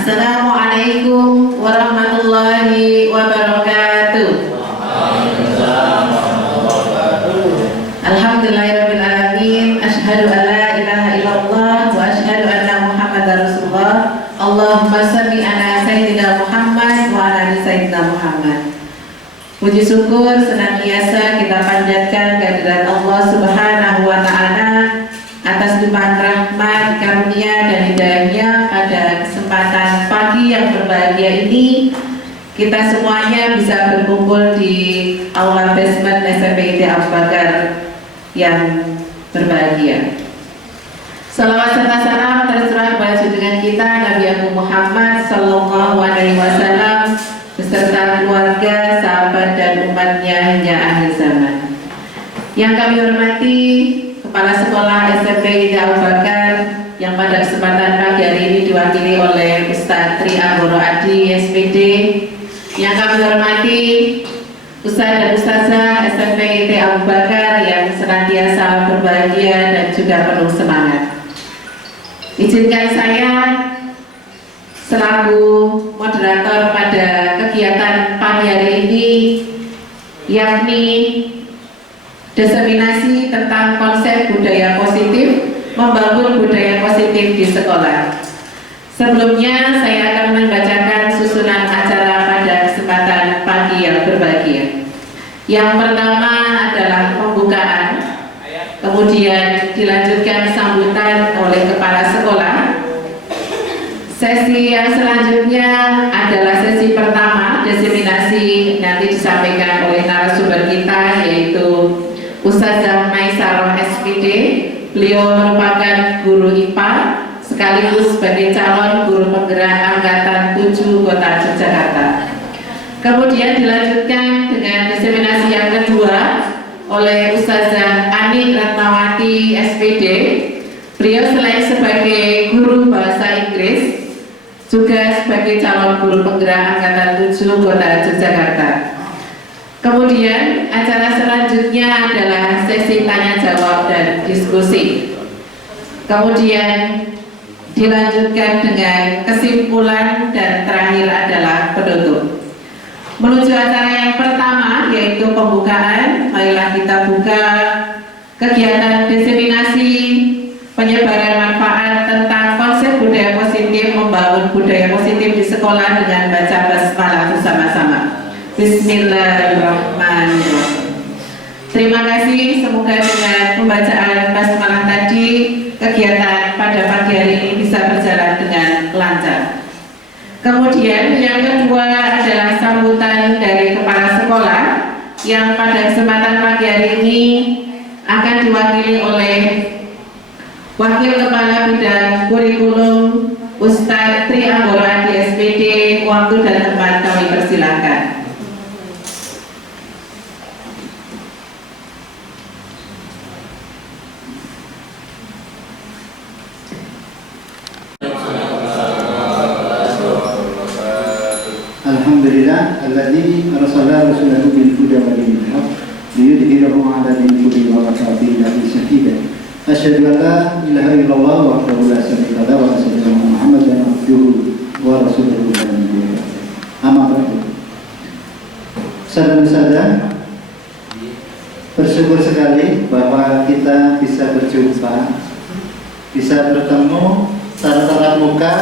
Assalamualaikum warahmatullahi wabarakatuh. Alhamdulillahirabbil alamin. Asyhadu an la ilaha illallah wa asyhadu anna Muhammadar Rasulullah. Allahumma shalli ala sayyidina Muhammad wa ala ali sayyidina Muhammad. Puji syukur senantiasa kita panjatkan kehadirat Allah Subhanahu wa taala atas limpahan rahmat, karunia dan hidayahnya pada kesempatan pagi yang berbahagia ini. Kita semuanya bisa berkumpul di aula basement SMP IT Abu Bakar yang berbahagia. Salawat serta salam tercurah kepada junjungan kita Nabi Muhammad Sallallahu Alaihi Wasallam beserta keluarga, sahabat dan umatnya hingga akhir zaman. Yang kami hormati Kepala Sekolah SMP IT Abu Bakar yang pada kesempatan pagi hari ini diwakili oleh Ustaz Tri Anggoro Adi SPD. Yang kami hormati Ustaz dan Ustazah SMP IT Abu Bakar yang senantiasa berbahagia dan juga penuh semangat. Izinkan saya selaku moderator pada kegiatan pagi hari ini, yakni diseminasi tentang konsep budaya positif, membangun budaya positif di sekolah. Sebelumnya saya akan membacakan susunan acara pada kesempatan pagi yang berbahagia. Yang pertama adalah pembukaan, kemudian dilanjutkan sambutan oleh kepala sekolah. Sesi yang selanjutnya adalah sesi pertama, diseminasi, nanti disampaikan oleh narasumber kita yaitu Ustazah Maisaroh SPD. Beliau merupakan guru IPA sekaligus sebagai calon guru penggerak angkatan 7 Kota Yogyakarta. Kemudian dilanjutkan dengan diseminasi yang kedua oleh Ustazah Ani Ratnawati SPD. Beliau selain sebagai guru bahasa Inggris juga sebagai calon guru penggerak angkatan 7 Kota Yogyakarta. Kemudian acara selanjutnya adalah sesi tanya jawab dan diskusi. Kemudian dilanjutkan dengan kesimpulan dan terakhir adalah penutup. Menuju acara yang pertama yaitu pembukaan, marilah kita buka kegiatan diseminasi penyebaran manfaat tentang konsep budaya positif, membangun budaya positif di sekolah dengan baca basmalah bersama-sama. Bismillahirrahmanirrahim. Terima kasih, semoga dengan pembacaan basmalah tadi kegiatan pada pagi hari ini bisa berjalan dengan lancar. Kemudian yang kedua adalah sambutan dari kepala sekolah yang pada kesempatan pagi hari ini akan diwakili oleh Wakil Kepala Bidang Kurikulum Ustaz Tri Anggoro Adi SPD. Waktu dan tempat kami persilakan. Alhamdulillah alladzi arsala rasulahu bil huda wa dinil haq liyudhhirahu 'ala dini kulli wa kafa billahi shahida. Asyhadu an la ilaha illallah wahdahu la syarika lahu wa asyhadu anna Muhammadan abduhu wa rasuluhu. Amma ba'du. Saudara-saudara, bersyukur sekali bahwa kita bisa berjumpa, bisa bertemu secara tatap muka.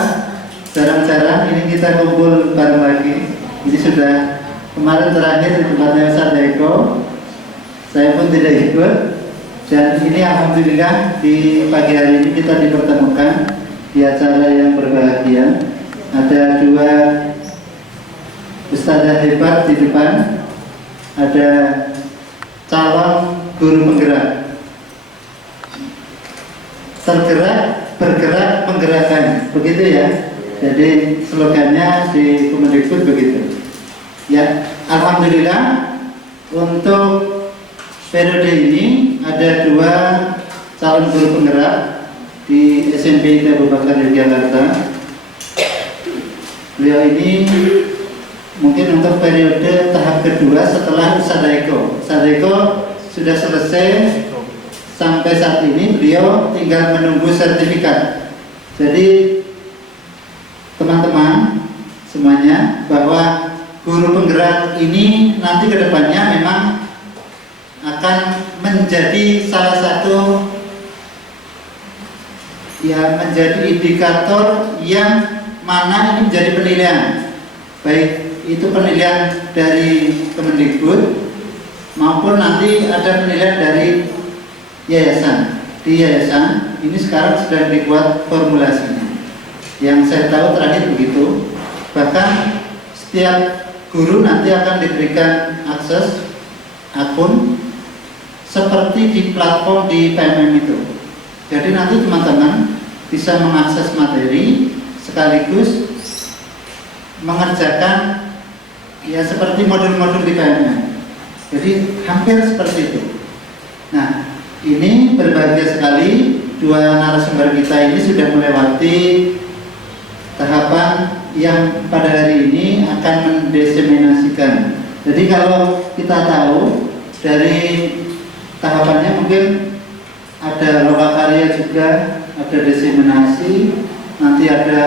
Jarang-jarang ini kita kumpul bareng lagi. Ini sudah kemarin terakhir di tempatnya Ustaz Eko. Saya pun tidak ikut. Dan ini alhamdulillah di pagi hari ini kita dipertemukan di acara yang berbahagia. Ada dua ustazah hebat di depan. Ada calon guru penggerak. Tergerak, bergerak, menggerakkan. Begitu ya. Jadi slogannya di Kemendikbud begitu. Ya, alhamdulillah untuk periode ini ada dua calon guru penggerak di SMP IT Abu Bakar Yogyakarta. Beliau ini mungkin untuk periode tahap kedua setelah Ustaz Eko. Ustaz Eko sudah selesai sampai saat ini, beliau tinggal menunggu sertifikat. Jadi teman-teman guru penggerak ini nanti kedepannya memang akan menjadi salah satu menjadi indikator yang mana ini menjadi penilaian, baik itu penilaian dari Kemendikbud maupun nanti ada penilaian dari yayasan. Di yayasan ini sekarang sedang dibuat formulasinya. Yang saya tahu terakhir begitu. Bahkan setiap guru nanti akan diberikan akses akun seperti di platform di PMM itu. Jadi nanti teman-teman bisa mengakses materi sekaligus mengerjakan seperti modul-modul di PMM. Jadi hampir seperti itu. Nah, ini berbahagia sekali dua narasumber kita ini sudah melewati tahapan yang pada hari ini akan mendiseminasikan. Jadi kalau kita tahu dari tahapannya mungkin ada lokakarya juga, ada diseminasi, nanti ada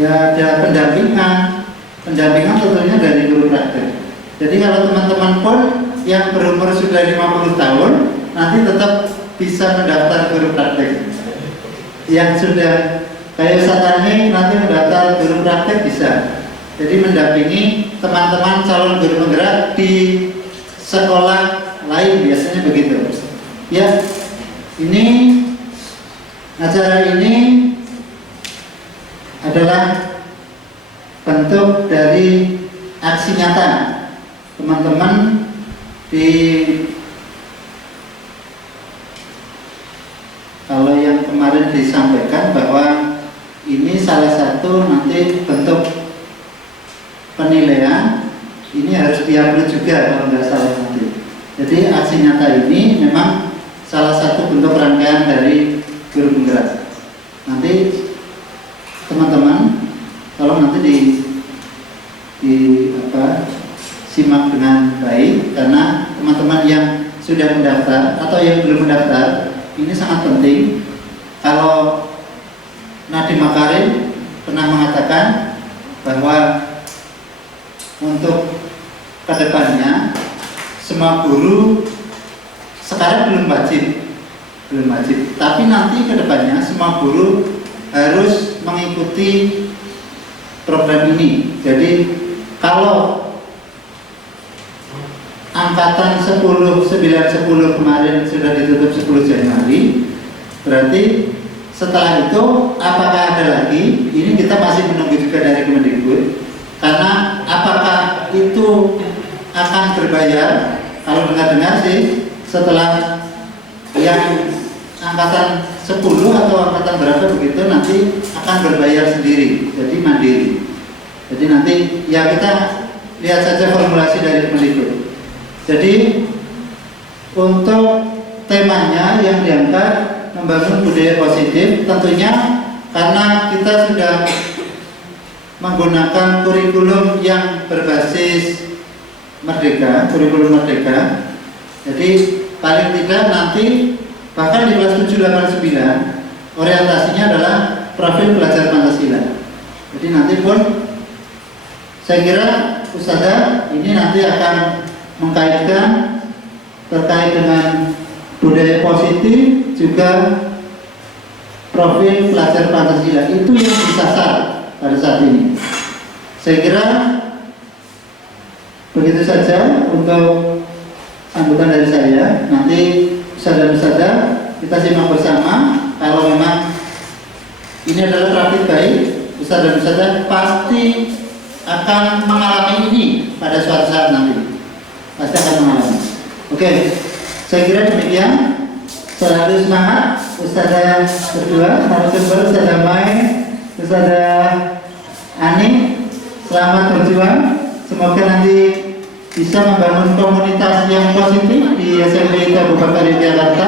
ada pendampingan tentunya dari guru praktek. Jadi kalau teman-teman pun yang berumur sudah 50 tahun nanti tetap bisa mendaftar guru praktek. Yang sudah kayak Satani nanti mendaftar guru praktek bisa. Jadi mendampingi teman-teman calon guru penggerak di sekolah lain, biasanya begitu. Ya, ini acara ini adalah bentuk dari aksi nyata teman-teman di, kalau yang kemarin disampaikan bahwa ini salah satu nanti bentuk penilaian, ini harus diupload juga kalau nggak salah nanti. Jadi aksi nyata ini memang salah satu bentuk rangkaian dari guru penggerak. Nanti teman-teman kalau nanti simak dengan baik, karena teman-teman yang sudah mendaftar atau yang belum mendaftar ini sangat penting. Kalau Nadiem Makarim pernah mengatakan bahwa untuk kedepannya semua guru sekarang belum wajib, tapi nanti kedepannya semua guru harus mengikuti program ini. Jadi kalau angkatan 10, 9, 10 kemarin sudah ditutup 10 Januari, berarti setelah itu apakah ada lagi? Ini kita masih menunggu juga dari Kemendikbud, karena apakah itu akan berbayar? Kalau dengar-dengar sih setelah yang angkatan 10 atau angkatan berapa begitu nanti akan berbayar sendiri, jadi mandiri. Jadi nanti ya kita lihat saja formulasi dari Kemendikbud. Jadi untuk temanya yang diangkat membangun budaya positif, tentunya karena kita sudah menggunakan kurikulum yang berbasis merdeka, kurikulum merdeka. Jadi paling tidak nanti bahkan di kelas 7, 8, 9 orientasinya adalah profil pelajar Pancasila. Jadi nanti pun saya kira Ustazah ini nanti akan mengkaitkan terkait dengan budaya positif juga profil pelajar Pancasila, itu yang disasar pada saat ini. Saya kira begitu saja untuk sambutan dari saya. Nanti Ustazah kita simak bersama. Kalau memang ini adalah praktik baik, Ustazah pasti akan mengalami ini pada suatu saat nanti. Pasti akan mengalami. Oke, saya kira demikian. Selalu semangat Ustazah berdua, narasumber Ustazah Mai, Ustazah Ani, selamat berjuang. Semoga nanti bisa membangun komunitas yang positif di SMP Kabupaten Jakarta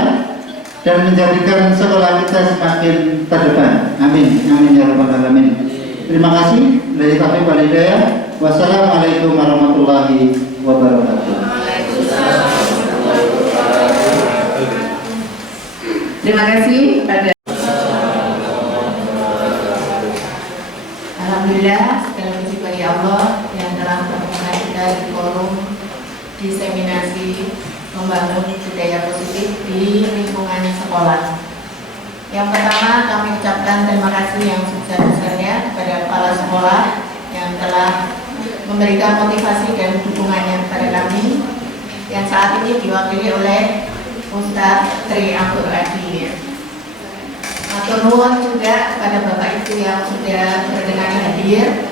dan menjadikan sekolah kita semakin terdepan. Amin, amin ya rabbal alamin. Terima kasih. Dari kami Pak Hidayah. Wassalamualaikum warahmatullahi wabarakatuh. Terima kasih kepada Alhamdulillah. di lingkungan sekolah. Yang pertama, kami ucapkan terima kasih yang sebesar-besarnya kepada kepala sekolah yang telah memberikan motivasi dan dukungannya kepada kami, yang saat ini diwakili oleh Ustadz Tri Abdul Adi. Matur nuwun juga kepada Bapak Ibu yang sudah berkenan hadir.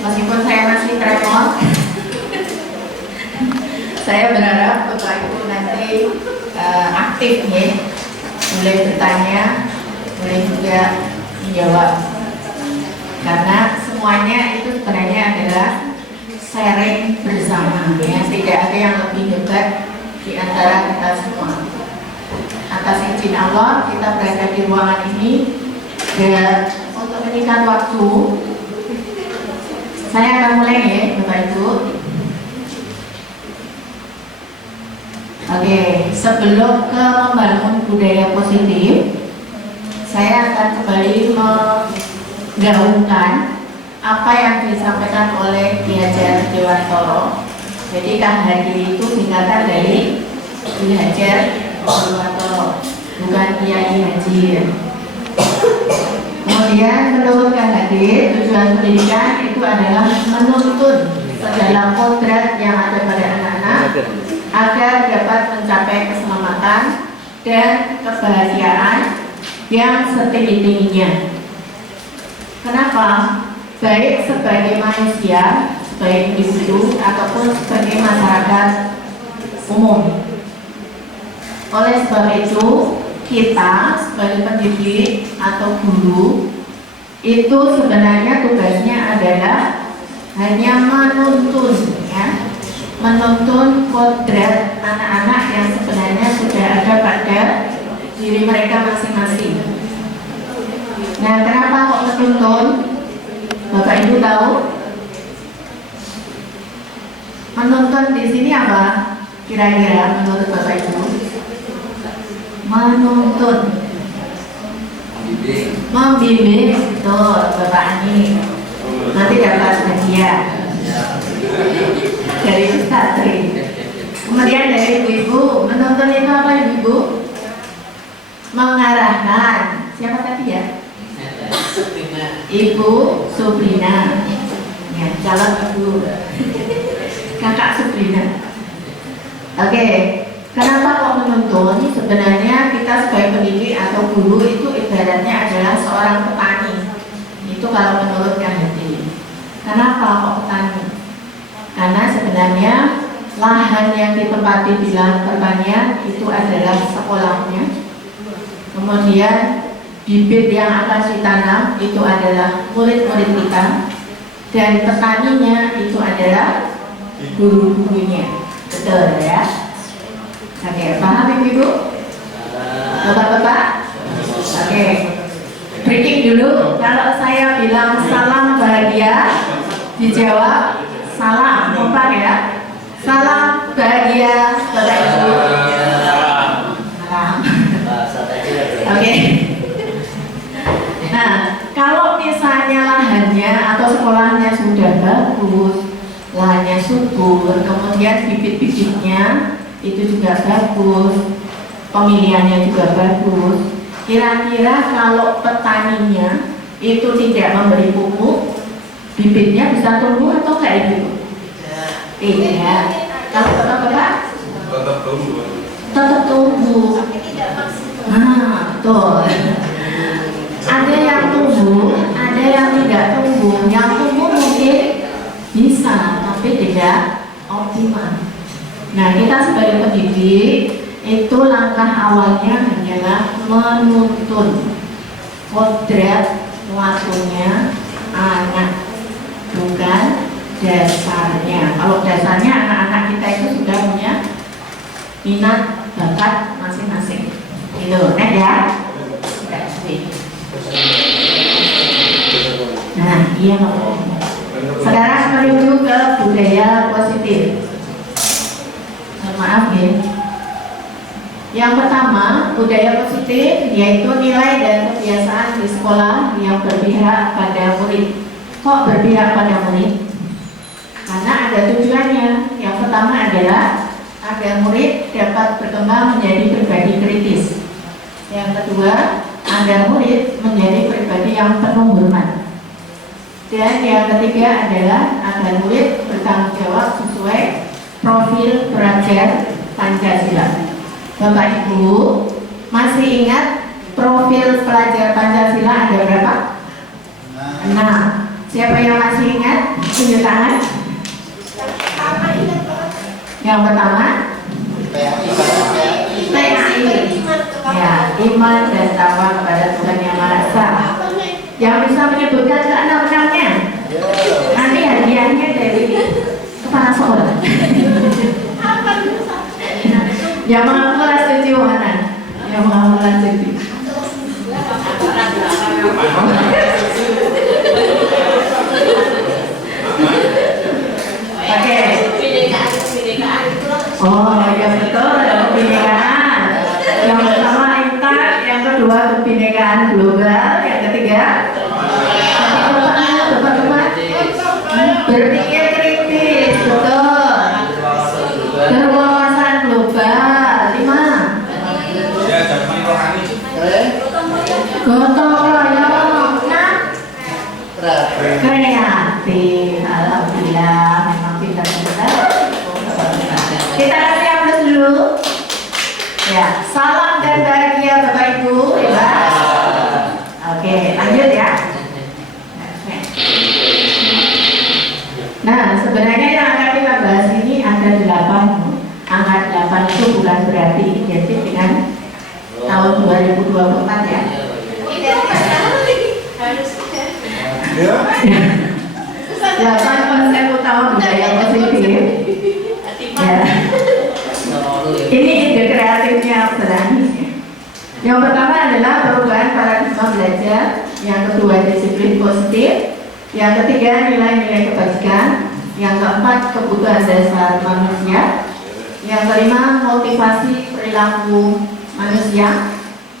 Meskipun saya masih tremor, saya berharap Bapak Ibu nanti aktif ya, boleh bertanya, boleh juga menjawab, karena semuanya itu sebenarnya adalah sharing bersama ya, tidak ada yang lebih hebat di antara kita semua. Atas izin Allah kita berada di ruangan ini, dan untuk menyingkat waktu saya akan mulai ya Bapak Ibu. Oke, sebelum ke membangun budaya positif, saya akan kembali menggaungkan apa yang disampaikan oleh Ki Hajar Dewantoro. Jadi Kang Hadi itu singkatan dari Ki Hajar Dewantoro, bukan Kiai Haji. Kemudian menurut Kang Hadi, tujuan pendidikan itu adalah menuntun segala kodrat yang ada pada anak-anak agar dapat mencapai keselamatan dan kebahagiaan yang setinggi-tingginya. Kenapa? Baik sebagai manusia, sebagai individu ataupun sebagai masyarakat umum. Oleh sebab itu, kita sebagai pendidik atau guru itu sebenarnya tugasnya adalah hanya menuntun ya, menuntun kodrat anak-anak yang sebenarnya sudah ada pada diri mereka masing-masing. Nah, kenapa kok menuntun? Bapak Ibu tahu? Menuntun di sini apa? Kira-kira menurut Bapak Ibu? Menuntun, membimbing, betul Bapak Ani. Nanti dapat hadiah dari Ustadz Tri. Kemudian dari ibu-ibu, menuntun itu apa ibu-ibu? Mengarahkan. Siapa tadi ya? Ibu Subrina. Ya, calon ibu. Kakak Subrina. Oke, kenapa kok menuntun? Sebenarnya kita sebagai pendidik atau guru itu ibaratnya adalah seorang petani. Itu kalau menurut Kang Hadi. Kenapa kok petani? Karena sebenarnya lahan yang ditempati di lahan pertanian itu adalah sekolahnya. Kemudian bibit yang akan ditanam itu adalah murid-murid kita, dan petaninya itu adalah guru-gurunya. Betul ya? Oke, paham ibu? Bapak-bapak? Oke, breaking dulu. Kalau saya bilang salam bahagia, dijawab salam, kompak ya. Salam bahagia, Bapak Ibu. Salam. Oke. Nah, kalau misalnya lahannya atau sekolahnya sudah bagus, lahannya subur, kemudian bibit-bibitnya itu juga bagus, pemilihannya juga bagus. Kira-kira kalau petaninya itu tidak memberi pupuk, bibitnya bisa tumbuh atau kayak gitu? Tidak. Kalau bapak-bapak? Tetap tumbuh. Tetap tumbuh. Nah, betul. Ada yang tumbuh, ada yang tidak tumbuh. Yang tumbuh mungkin bisa, tapi tidak optimal. Nah, kita sebagai pendidik itu langkah awalnya hanyalah menuntun kodrat waktunya anak, bukan dasarnya. Kalau dasarnya anak-anak kita itu sudah punya minat bakat masing-masing. Gitu, net ya? Nah, iya Bapak. Sekarang menuju ke budaya positif. Maaf ya. Yang pertama, budaya positif yaitu nilai dan kebiasaan di sekolah yang berpihak pada murid. Kok berpihak pada murid? Karena ada tujuannya. Yang pertama adalah agar murid dapat berkembang menjadi pribadi kritis. Yang kedua, agar murid menjadi pribadi yang penuh hormat. Dan yang ketiga adalah agar murid bertanggung jawab sesuai profil pelajar Pancasila. Bapak Ibu, masih ingat profil pelajar Pancasila ada berapa? 6. Siapa yang masih ingat? Tunjuk tangan. Yang pertama, ya, iman dan takwa kepada Tuhan Yang Maha Esa. Yang bisa menyebutkan keenam-enamnya, nanti hadiahnya dari kepala sekolah. Yang menghafal setuju mana? Yang menghafal setuju. Oke. Oh, ya betul, kebinekaan. Yang pertama impact, yang kedua kebinekaan global, yang ketiga berpikir kritis, betul. Berwawasan global, 5. Gotong royong, 6. Kreatif, alhamdulillah, memang pintar-pintar. Kita kasih aplaus dulu. Ya, salam dan bahagia Bapak Ibu. Hebat. Oke, lanjut ya. Nah, sebenarnya yang akan kita bahas ini ada 8. Angka 8 itu bukan berarti identik dengan tahun 2024 ya. Delapan konsep utama budaya positif. Ya. Ini ide kreatifnya Berani. Yang pertama adalah perubahan paradigma belajar. Yang kedua disiplin positif. Yang ketiga nilai-nilai kebajikan. Yang keempat kebutuhan dasar manusia. Yang kelima motivasi perilaku manusia.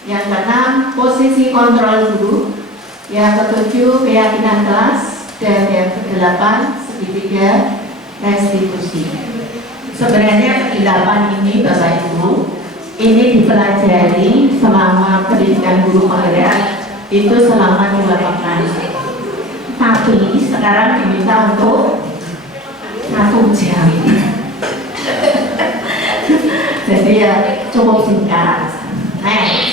Yang keenam posisi kontrol guru. Yang ketujuh keyakinan kelas. Dan yang kedelapan segitiga restitusi. Sebenarnya ke-8 ini Bapak Ibu, ini dipelajari selama pendidikan guru penggerak itu selama 2 pekan. Tapi sekarang diminta untuk 1 jam. Jadi ya cukup singkat. Next.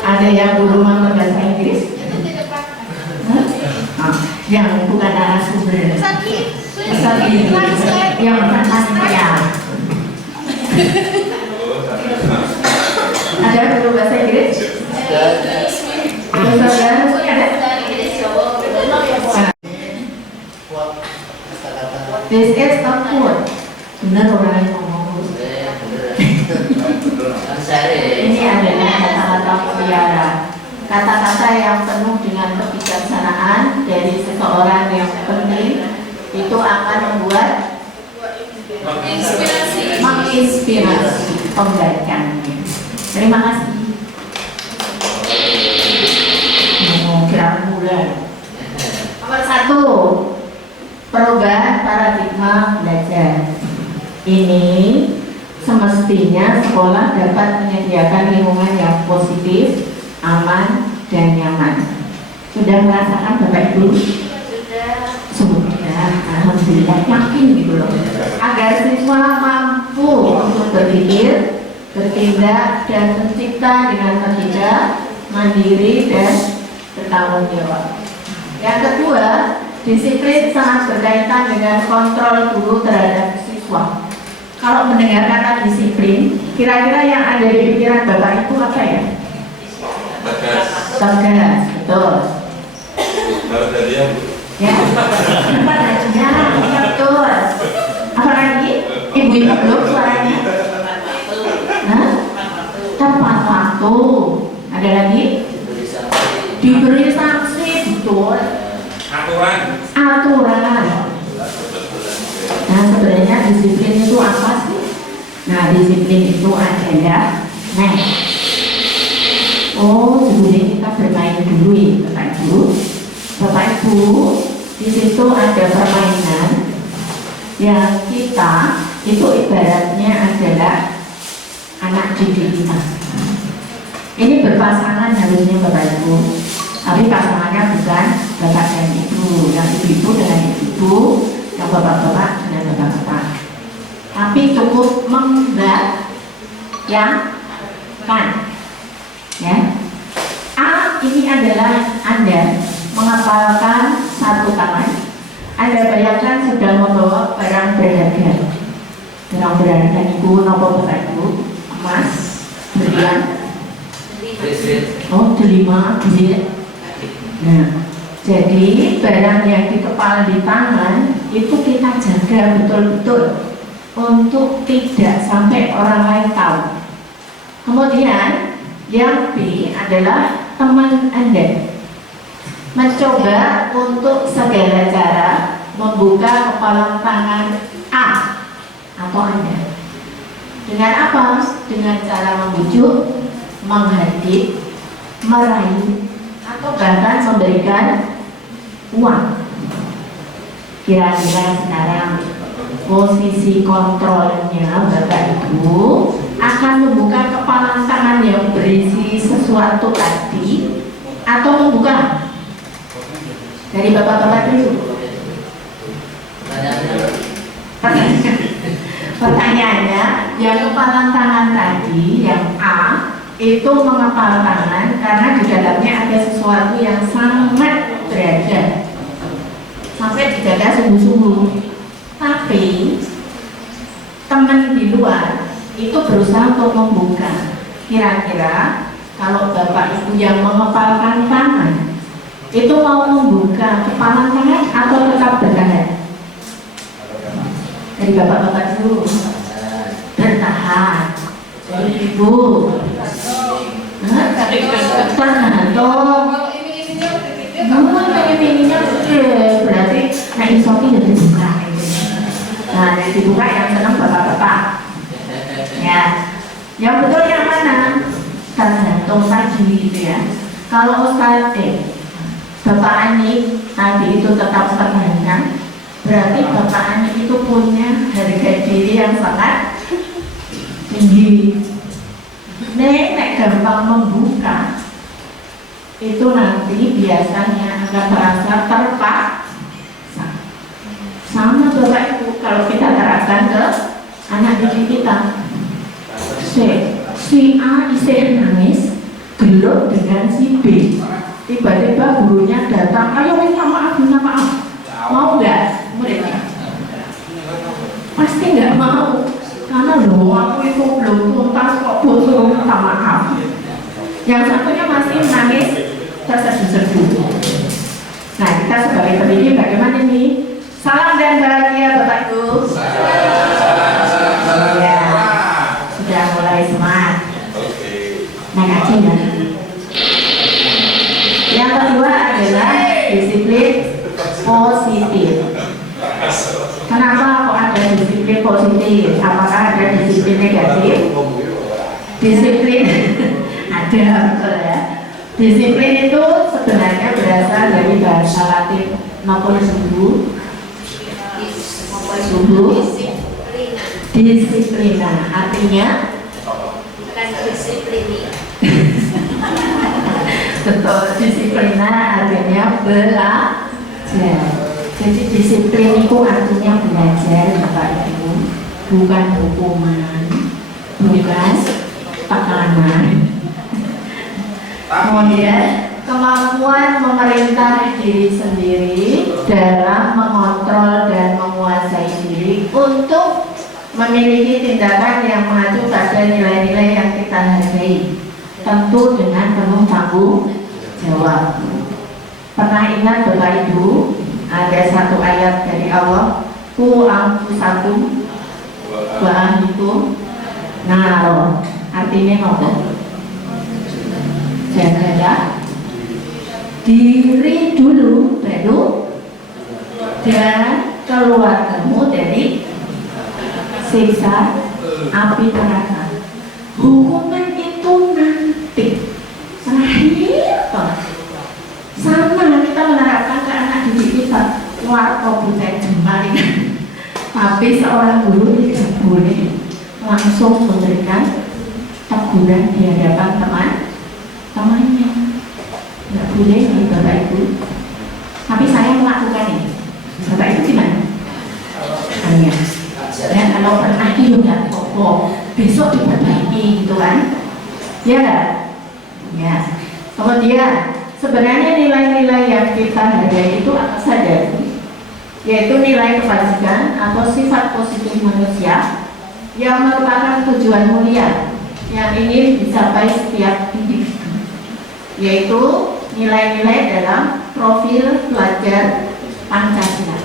Ada yang guru mau bahasa Inggris? Yang bukan narasumber. Yang bertanya. Ada guru bahasa Inggris? Bahasa Inggris ada? This is a food. Benar orang yang ngomong. Ini adalah kata-kata mutiara. Kata-kata yang penuh dengan kebijaksanaan dari seseorang yang penting itu akan membuat menginspirasi pembacanya. Terima kasih. Nomor 1, perubahan paradigma belajar. Ini semestinya sekolah dapat menyediakan lingkungan yang positif, aman, dan nyaman. Sudah merasakan Bapak Ibu? Sudah, alhamdulillah, yakin gitu loh. Agar siswa mampu untuk berpikir, bertindak, dan mencipta dengan terdidik, mandiri, dan bertanggung jawab. Yang kedua, disiplin sangat berkaitan dengan kontrol guru terhadap siswa. Kalau mendengar kata disiplin, kira-kira yang ada di pikiran Bapak Ibu apa ya? Tegas, betul. Ya, tempat aja, betul. Apa lagi? Ibu-ibu belum suaranya? Nah, tepat waktu. Ada lagi? Diberi sanksi, betul. Aturan. Nah, sebenarnya disiplin itu apa sih? Nah, disiplin itu adalah oh, sebelumnya kita bermain dulu ya, Bapak Ibu. Bapak Ibu, di situ ada permainan yang kita itu ibaratnya adalah anak didik kita. Ini berpasangan harusnya Bapak Ibu, tapi pasangannya bukan bapak dan ibu, yang ibu dengan ibu, yang bapak-bapak dengan bapak-bapak. Tapi cukup yang kan, ya. A ini adalah Anda menghafalkan satu tangan. Anda bayangkan sedang membawa barang berharga. Barang berharga itu nopo Bapak Ibu, emas, berlian. Oh, delima, iya. Nah, jadi barang yang di kepala di tangan itu kita jaga betul-betul untuk tidak sampai orang lain tahu. Kemudian yang B adalah teman Anda mencoba untuk segala cara membuka kepala tangan A atau Anda. Dengan apa? Dengan cara membujuk, menghadik, meraih, atau bahkan memberikan uang. Kira-kira sekarang posisi kontrolnya Bapak Ibu akan membuka kepala tangan yang berisi sesuatu tadi atau membuka dari bapak-bapak dulu. Pertanyaannya, yang kepala tangan tadi yang A itu mengepal tangan karena di dalamnya ada sesuatu yang sangat berharga sampai dijaga sungguh-sungguh. Tapi teman di luar itu berusaha untuk membuka. Kira-kira kalau bapak ibu yang mengepalkan tangan itu mau membuka kepala tangan atau tetap bertahan? Dari bapak-bapak dulu bertahan. Dari ibu bertahan dong. Ini berarti nah isoki yang dibuka. Nah, yang dibuka yang senang bapak-bapak. Ya, yang betul yang mana? Tergantung tadi gitu ya. Kalau Ustaz Bapak Ani tadi itu tetap pertahankan, berarti Bapak Ani itu punya harga diri yang sangat tinggi. Nek gampang membuka itu nanti biasanya akan merasa terpaksa. Sama Bapak Ibu kalau kita terapkan ke anak didik kita. Si A isih nangis gelut dengan si B. Tiba-tiba gurunya datang, ayo minta maaf, mau nggak muridnya? Pasti nggak mau, karena loh aku itu belum tuntas kok butuh minta maaf. Yang satunya masih nangis terseduh-seduh. Nah, kita sebagai pendidik bagaimana nih? Salam dan bahagia Bapak Ibu. Ya, sudah mulai semangat. Naik aja ya. Yang kedua adalah disiplin positif. Kenapa kok ada disiplin positif? Apakah ada disiplin negatif? Disiplin ada, betul ya. Disiplin itu sebenarnya berasal dari bahasa Latin nopol subuh. Disiplina artinya betul, disiplina artinya belajar. Jadi disiplin itu artinya belajar Bapak Ibu, bukan hukuman, bukan tekanan. Kemudian kemampuan memerintah diri sendiri dalam mengontrol dan menguasai diri untuk memiliki tindakan yang mengacu pada nilai-nilai yang kita hargai, tentu dengan penuh tanggung jawab. Pernah ingat Bapak Ibu ada satu ayat dari Allah, ku anfusakum wa ahlikum naro, artinya apa? Jagalah diri dulu baru dan keluargamu dari siksa api neraka. Hukuman itu nanti terakhir sama kita menerapkan ke anak didik kita. Wah, kok bukan jemaling Tapi seorang guru tidak boleh langsung memberikan teguran di hadapan temannya. Nggak boleh nih Bapak Ibu. Tapi saya melakukan ini. Bapak Ibu gimana? Hanya. Dan kalau pernah itu nggak apa-apa, besok diperbaiki gitu kan? Ya nggak? Ya. Kemudian sebenarnya nilai-nilai yang kita hargai itu apa saja? Yaitu nilai kebajikan atau sifat positif manusia yang merupakan tujuan mulia yang ingin dicapai setiap individu, yaitu nilai-nilai dalam profil pelajar Pancasila.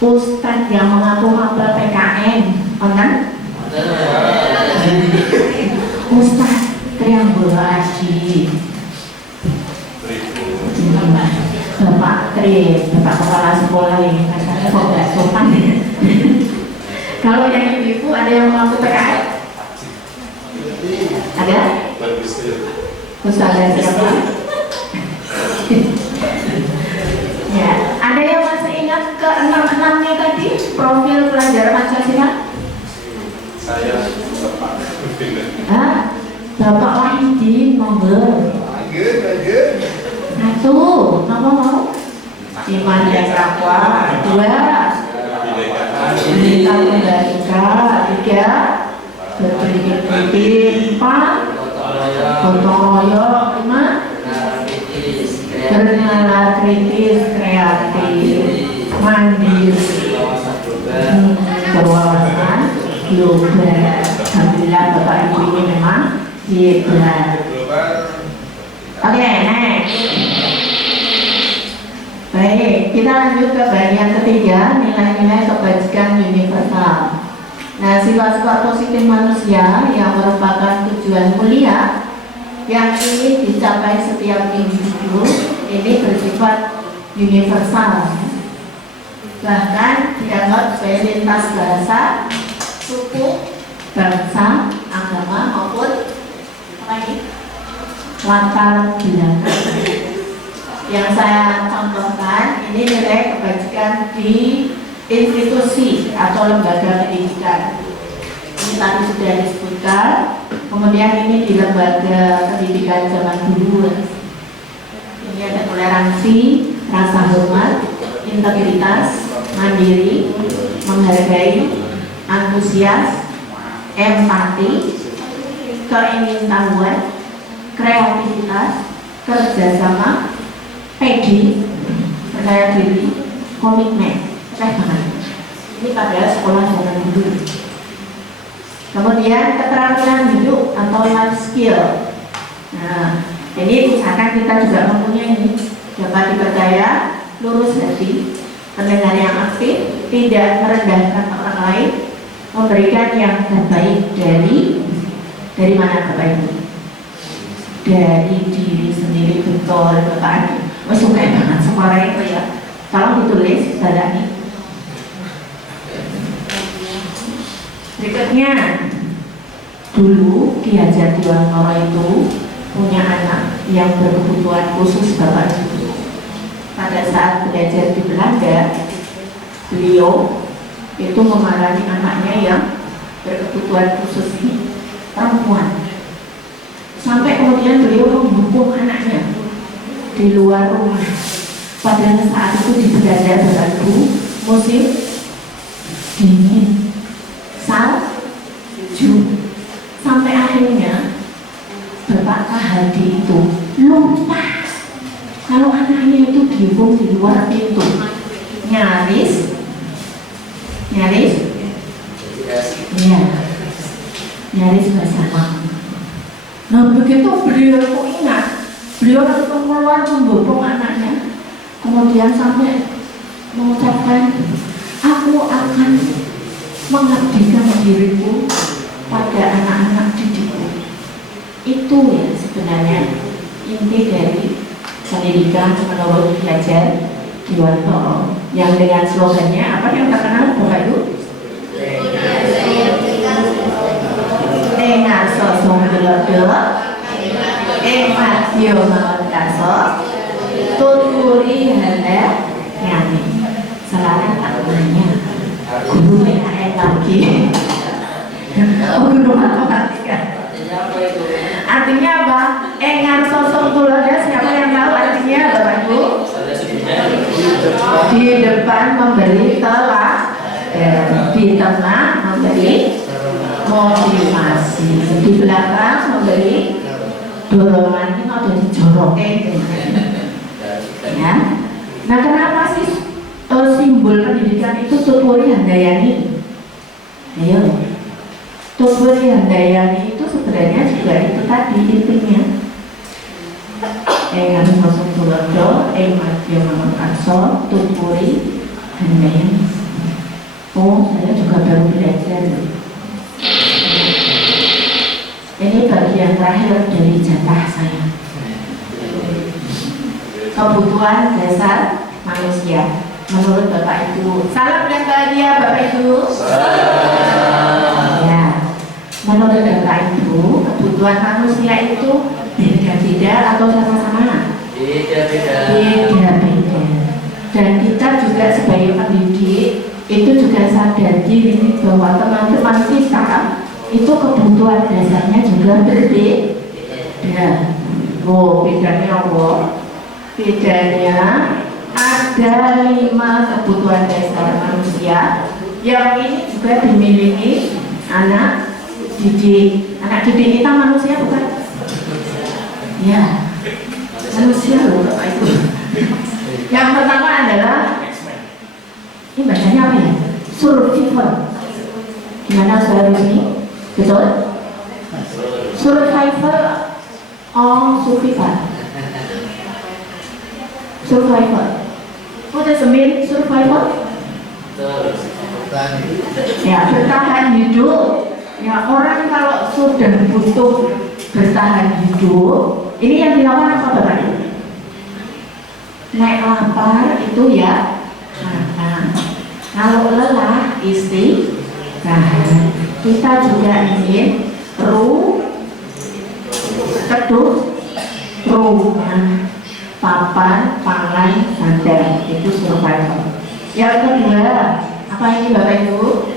Ustadz yang mengaku mapel PKN, kan? Ustadz Triambola Haji, Bapak Tri, Bapak Kepala Sekolah ini rasanya kok nggak sopan ya? Kalau yang ibu ada yang mengaku PKN? Ada? Ustadz ada siapa? Ya, ada yang masih ingat ke 6-6-nya tadi profil pelajar Pancasila? Saya Bapak. Bapak Wahidin, monggo. Satu, apa mau? Iman dan takwa. Dua, Cinta Tunggal-Ika. Tiga, berpikir-pikir. Empat, gotong royong. Lima, bernalar kritis, kreatif, mandiri, berwawasan global. Alhamdulillah Bapak Ibu ini memang hebat. Oke, next. Baik, kita lanjut ke bagian ketiga, nilai-nilai kebajikan universal. Nah, sifat-sifat positif manusia yang merupakan tujuan mulia yang ingin dicapai setiap individu ini bersifat universal, bahkan dianggap sebagai lintas bahasa, suku, bangsa, agama maupun apa ini? Latar belakang. Yang saya contohkan ini nilai kebajikan di institusi atau lembaga pendidikan. Ini tadi sudah disebutkan. Kemudian ini di lembaga pendidikan zaman dulu. Ini ada toleransi, rasa hormat, integritas, mandiri, menghargai, antusias, empati, keingintahuan, kreativitas, kerjasama, pede, percaya diri, komitmen. Ini pada sekolah zaman dulu. Kemudian keterampilan hidup atau life skill. Nah, ini usahakan kita juga mempunyai dapat dipercaya, lurus hati, pendengar yang aktif, tidak merendahkan orang lain, memberikan yang terbaik dari mana Bapak Ibu? Dari diri sendiri, betul Bapak. Oh, suka banget suara itu ya. Tolong ditulis badani. Berikutnya, dulu Ki Hajar Dewantara itu punya anak yang berkebutuhan khusus Bapak Ibu. Pada saat belajar di Belanda, beliau itu memarahi anaknya yang berkebutuhan khusus ini, perempuan. Sampai kemudian beliau mendukung anaknya di luar rumah. Pada saat itu di Belanda Bapak Ibu musim dingin, salju. Sampai akhirnya Bapak Kahadi itu lupa kalau anaknya itu dihukum di luar pintu. Nyaris ya, nyaris bersama. Nah, begitu beliau kok ingat, beliau langsung keluar membopong anaknya, kemudian sampai mengucapkan, aku akan mengabdikan diriku pada anak-anak didikku. Itu ya sebenarnya inti dari pendidikan menurut Ki Hajar Dewantara yang dengan slogannya apa yang terkenal Bapak Ibu? Ngaso songgelodok, matio ngaso, tuturi hala yani. Selaras tak nanya. Guru PKN lagi. Oh, guru matematika. Artinya apa? Engar sosok tuloda, siapa yang tahu artinya Bapak Ibu? Di depan memberi teladan, di tengah memberi motivasi, di belakang memberi dorongan. Ini ada dijorokin ya. Nah, kenapa sih simbol pendidikan itu Tutwuri Handayani? Ayo, Tutwuri Handayani itu sebenarnya juga itu tadi intinya. Kami masuk tulodo, madya mamang karso, Tutwuri Handayani. Oh, saya juga baru belajar. Ini bagian terakhir dari jatah saya. Kebutuhan dasar manusia menurut Bapak Ibu. Salam dan bahagia Bapak Ibu. Ya, menurut Bapak Ibu, kebutuhan manusia itu beda-beda atau sama-sama? Beda-beda. Dan kita juga sebagai pendidik itu juga sadar diri bahwa teman-teman kita itu kebutuhan dasarnya juga berbeda. Oh, bedanya apa? Bedanya ada 5 kebutuhan dasar manusia yang ini juga dimiliki anak didik. Anak didik kita manusia bukan? Ya, manusia loh Bapak Ibu. Yang pertama adalah ini bacanya apa ya? Survival. Gimana saudara ini? Betul? Survival. Oh, survival. Survival. What does it mean? Survival? Ya, bertahan hidup. Ya, orang kalau sudah butuh bertahan hidup, ini yang dilakukan apa Bapak? Naik lapar itu ya makan. Kalau lelah istirahat. Kita juga ingin teduh rumah, papan, pangan, sandal, itu survival. Yang kedua, apa ini Bapak Ibu?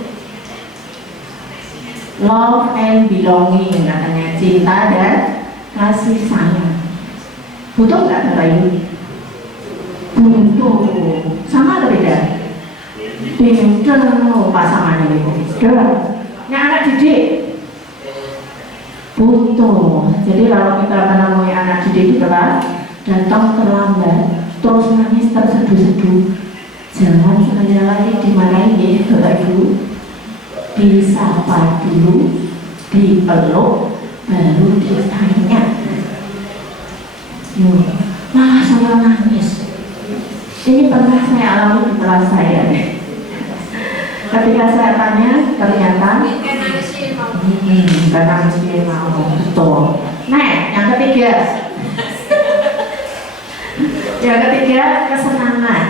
Love and belonging, katanya cinta dan kasih sayang. Butuh nggak Bapak Ibu? Butuh. Sama atau beda? Beda, pasangannya beda. Ini anak didik butuh. Jadi kalau kita menemui anak didik di kelas datang terlambat, terus nangis terseduh-seduh, jangan sekali lagi dimarahin ya Bapak Ibu. Disapa dulu, dipeluk, baru ditanya. Malah sama nangis. Ini pernah saya alami di kelas saya deh. Ketika saya tanya, ternyata bahkan mesti mau betul. Nah, yang ketiga, kesenangan.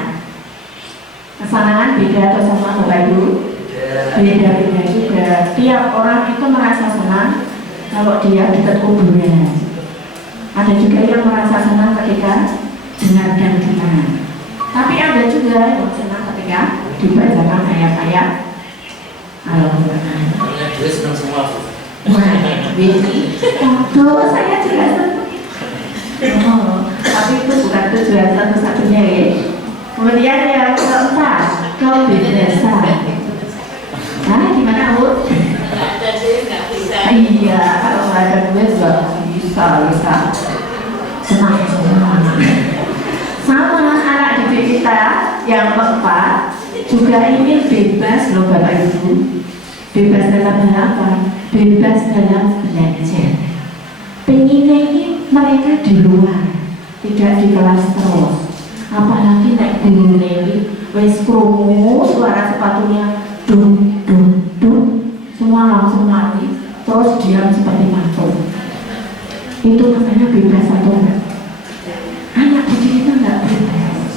Kesenangan beda atau sama Bapak Ibu? Beda-beda juga. Tiap orang itu merasa senang kalau dia dekat kuburan. Ada juga yang merasa senang ketika dengarkan firman. Tapi ada juga yang senang ketika dibacakan ayat-ayat Al-Quran. Dia senang semua. Wah, betul, saya juga senang. Oh, tapi itu bukan tujuan satu-satunya ya. Kemudian yang keempat, kebebasan. Nah, gimana Bu? Iya, kalau nggak ada duit juga bisa. Senang semua. Sama anak didik kita yang keempat juga ingin bebas loh Bapak Ibu. Bebas dalam hal apa? Bebas dalam belajar. Pengennya ini mereka di luar, tidak di kelas terus. Apalagi naik gunung ini, wes krungu suara sepatunya dum dum dum, semua langsung lari, terus diam seperti patung. Itu namanya bebas atau enggak? Anak didik kita enggak bebas.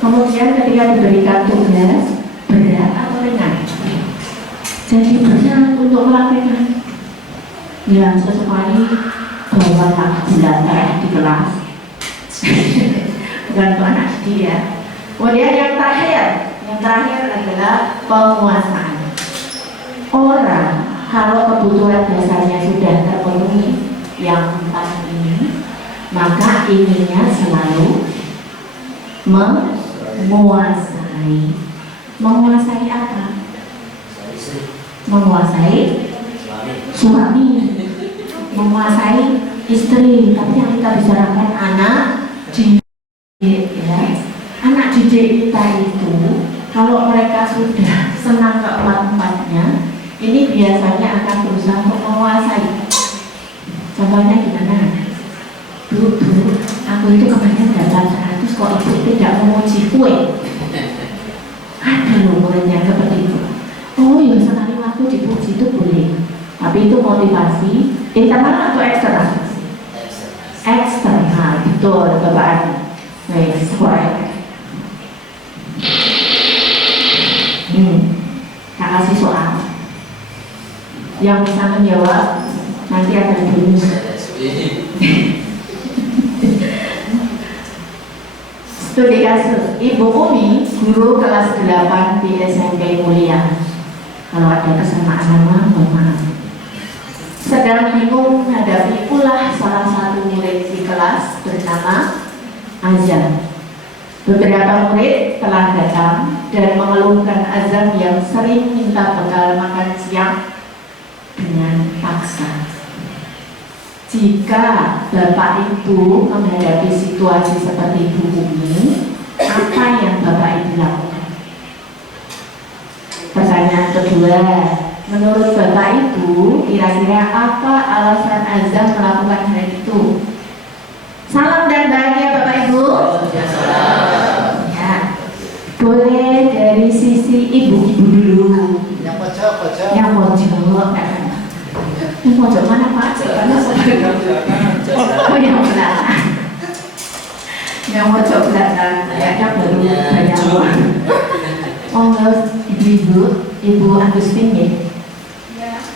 Kemudian ketika diberikan tugas berat atau ringan, jadi berat untuk melakukan. Ya sesekali bawalah gula teh di kelas. Bantu anak dia. Kemudian yang terakhir terakhir adalah penguasaan. Orang kalau kebutuhan dasarnya sudah terpenuhi yang 4 ini, maka ininya selalu menguasai. Menguasai apa? Menguasai suami, menguasai istri. Tapi yang kita bicarakan anak didik, ya. Anak didik kita itu kalau mereka sudah senang keempat-empatnya, ini biasanya akan berusaha untuk menguasai. Contohnya gimana? Bu, aku itu kemarin dapat 100 kok ibu tidak memuji kue. Ada loh murid yang seperti itu. Oh ya, sekali waktu dipuji itu boleh, tapi itu motivasi internal atau eksternal? Eksternal, betul Bapak. Baik, sesuai. Tak kasih soal. Yang bisa menjawab nanti akan bonus. Studi kasus Ibu Umi, guru kelas 8 di SMP Mulia. Kalau ada kesamaan nama, mohon maaf. Sedang bingung menghadapi ulah salah satu murid di kelas bernama Azam. Beberapa murid telah datang dan mengeluhkan Azam yang sering minta bekal makan siang dengan paksa. Jika Bapak Ibu menghadapi situasi seperti Ibu Umi, apa yang Bapak Ibu lakukan? Pertanyaan kedua, menurut Bapak Ibu, kira-kira apa alasan Azam melakukan hal itu? Salam dan bahagia Bapak Ibu. Ya, boleh dari sisi ibu-ibu dulu. Yang pojok. Yang pojok, yang pojok mana Pak? Oh, yang belakang. Yang pojok belakang, kayaknya baru banyak uang. Oh, Ibu Agustin ya?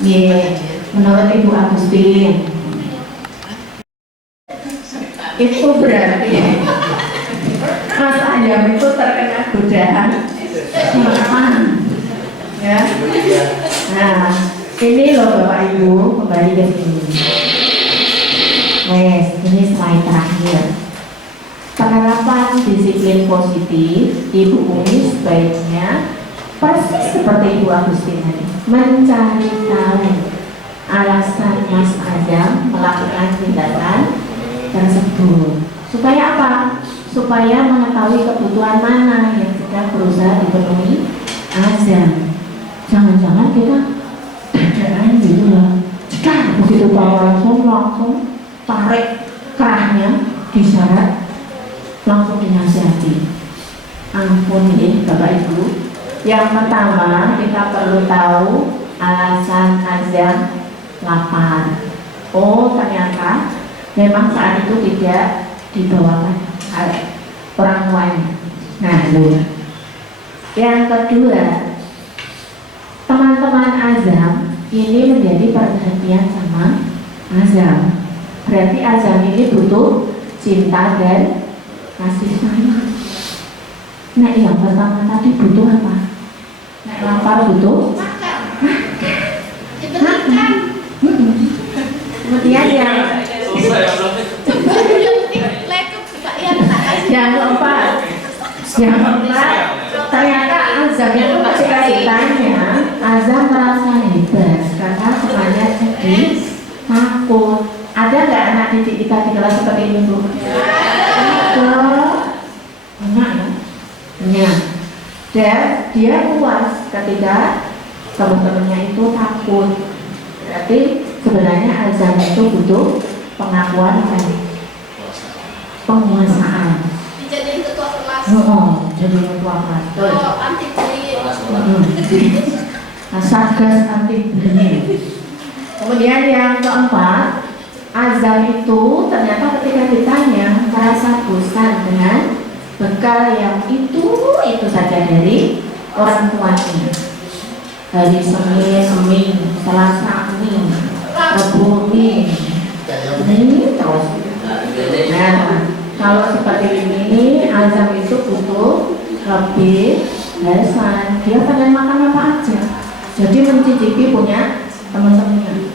Iya, menurut Ibu Agustin itu berarti Mas Ayam itu terkena godaan makan, ya. Nah, ini loh Bapak Ibu, kembali ke sini. Wes, ini slide terakhir. Penerapan disiplin positif Ibu Umi sebaiknya persis seperti Ibu Agustin tadi, mencari tahu alasan Mas Adam melakukan tindakan tersebut. Supaya apa? Supaya mengetahui kebutuhan mana yang sedang berusaha dipenuhi Azam. Jangan-jangan kita dadaan gitu lah. Jika begitu tahu langsung tarik kerahnya, disyarat, langsung dinasihati. Ampun ya Bapak Ibu. Yang pertama kita perlu tahu alasan Azam lapar. Oh ternyata memang saat itu tidak dibawakan orang tuanya. Nah, yang kedua, teman-teman Azam ini menjadi perhatian sama Azam. Berarti Azam ini butuh cinta dan kasih sayang. Nah, yang pertama tadi butuh apa? Nah, lapar butuh makan. Kemudian yang keempat, ternyata Azam itu ketika ditanya, Azam merasa hebat karena temannya jadi takut. Ada nggak anak didik kita di kelas seperti ini Bu? Ada. Banyak ya? Banyak. Dan dia puas ketika teman-temannya itu takut. Berarti sebenarnya Azam itu butuh pengakuan dan penguasaan. Dijadiin ketua kelas. Jadi ketua kelas. Oh, anti bullying. Satgas anti bullying. Kemudian yang keempat, Azam itu ternyata ketika ditanya merasa bosan dengan bekal yang itu saja dari orang tuanya. Hari Senin, Selasa mie, Rabu mie, ini terus. Nah, kalau seperti ini Azam itu butuh lebih Hasan, dia pengen makan apa aja, jadi mencicipi punya teman-temannya.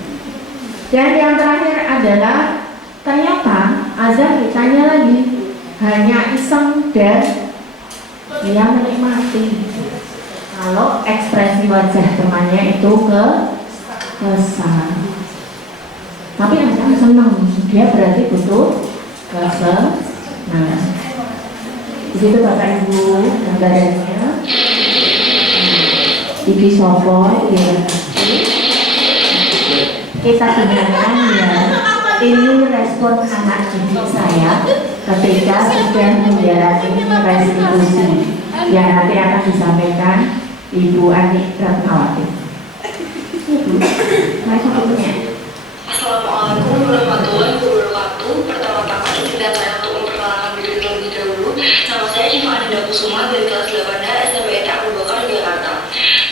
Dan yang terakhir adalah ternyata Azhar ditanya lagi, hanya iseng dan dia menikmati kalau ekspresi wajah temannya itu kesal. Tapi Azhar senang, dia berarti butuh kesenangan. Begitu Bapak Ibu gambarannya. Iki sopo ya. Kita dengarkan ya. Ini respon anak didik saya ketika sudah menjalani restitusi yang nanti akan disampaikan Ibu Ani Ratnawati. Ibu, mari punya. Assalamualaikum warahmatullahi wabarakatuh. Pertama-tama izinkan saya untuk memperkenalkan diri terlebih dahulu. Nama saya Syifa Adinda Kusuma dari kelas 8A SMPN Abu Bakar Jakarta.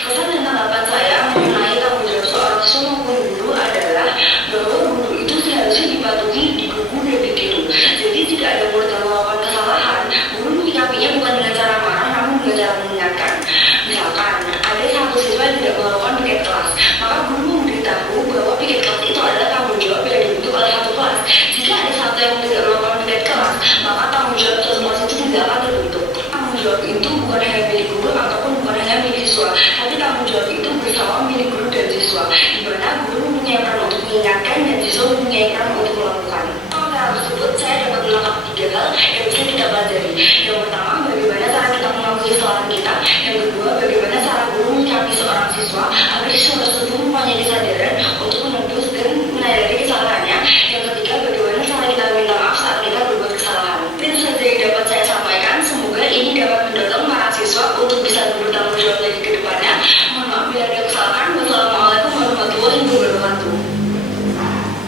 Kesan dan tanggapan saya mengenai tanggung jawab seorang siswa maupun guru adalah bahwa guru itu seharusnya dipatuhi, digugu dan ditiru. Jadi jika ada murid yang melakukan kesalahan, guru menyikapinya bukan dengan cara marah, namun dengan cara mengingatkan. Misalkan ada satu siswa yang tidak melakukan piket kelas, maka guru memberitahu bahwa piket kelas itu adalah tanggung jawab yang dibentuk oleh satu kelas. Jika ada satu yang tidak melakukan piket kelas, maka tanggung jawab satu kelas itu tidak akan terbentuk. Tanggung jawab itu bukan hanya milik guru ataupun bukan hanya milik siswa, tapi tanggung jawab itu bersama milik guru dan siswa, di mana guru mempunyai peran untuk mengingatkan dan siswa mempunyai peran untuk melakukan. Dalam cara tersebut, saya dapat menangkap 3 hal yang bisa kita pelajari. Yang pertama, bagaimana cara kita mengakui kesalahan kita. Yang kedua, bagaimana cara guru menyikapi seorang siswa agar siswa tersebut mempunyai kesadaran untuk menebus dan menyadari kesalahannya. Yang ketiga, bagaimana cara kita minta maaf saat kita berbuat kesalahan. Itu saja yang dapat saya sampaikan. Semoga ini dapat mendorong para siswa untuk bisa bertanggung jawab lagi ke depannya. Mohon maaf bila ada kesalahan. Wassalamualaikum warahmatullahi wabarakatuh.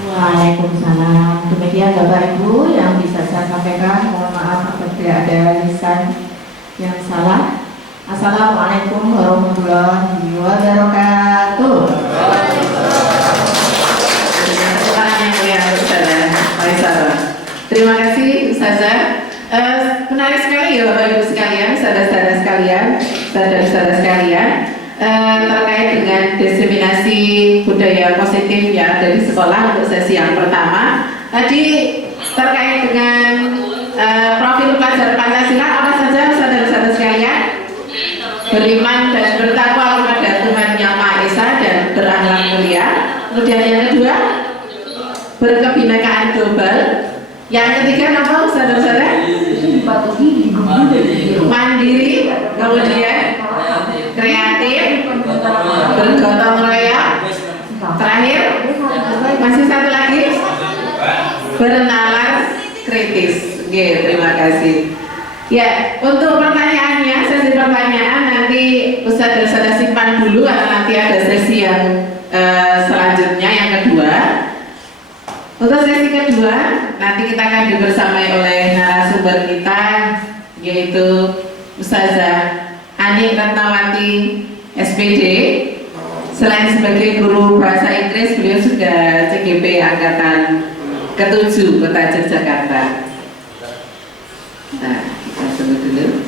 Waalaikumsalam. Demikian Bapak Ibu yang bisa saya sampaikan. Mohon maaf apabila ada lisan yang salah. Assalamualaikum warahmatullahi wabarakatuh. Terima kasih Ustazah. Menarik sekali ya Bapak Ibu sekalian, saudara-saudara sekalian, saudara-saudara sekalian, terkait dengan diseminasi budaya positif yang ada di sekolah untuk sesi yang pertama. Tadi terkait dengan profil pelajar Pancasila apa saja saudara-saudara sekalian? Beriman dan bertakwa kepada Tuhan Yang Maha Esa dan berakhlak mulia. Kemudian yang kedua, berkebinekaan global. Yang ketiga apa saudara-saudara? Mandiri, kemudian kreatif, bergotong royong. Terakhir, masih satu lagi, bernalar kritis. Oke, terima kasih. Ya, untuk pertanyaannya, sesi pertanyaan nanti Ustaz dan Ustazah simpan dulu karena nanti ada sesi yang selanjutnya, yang kedua. Untuk sesi kedua, nanti kita akan dibersamai oleh narasumber kita, yaitu Ustazah Ani Ratnawati SPD. Selain sebagai guru bahasa Inggris, beliau sudah CGP angkatan ke-7 Kota Yogyakarta. Nah, kita tunggu dulu.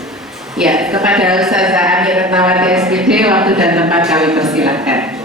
Ya, kepada Ustazah Ani Ratnawati SPD, waktu dan tempat kami persilahkan.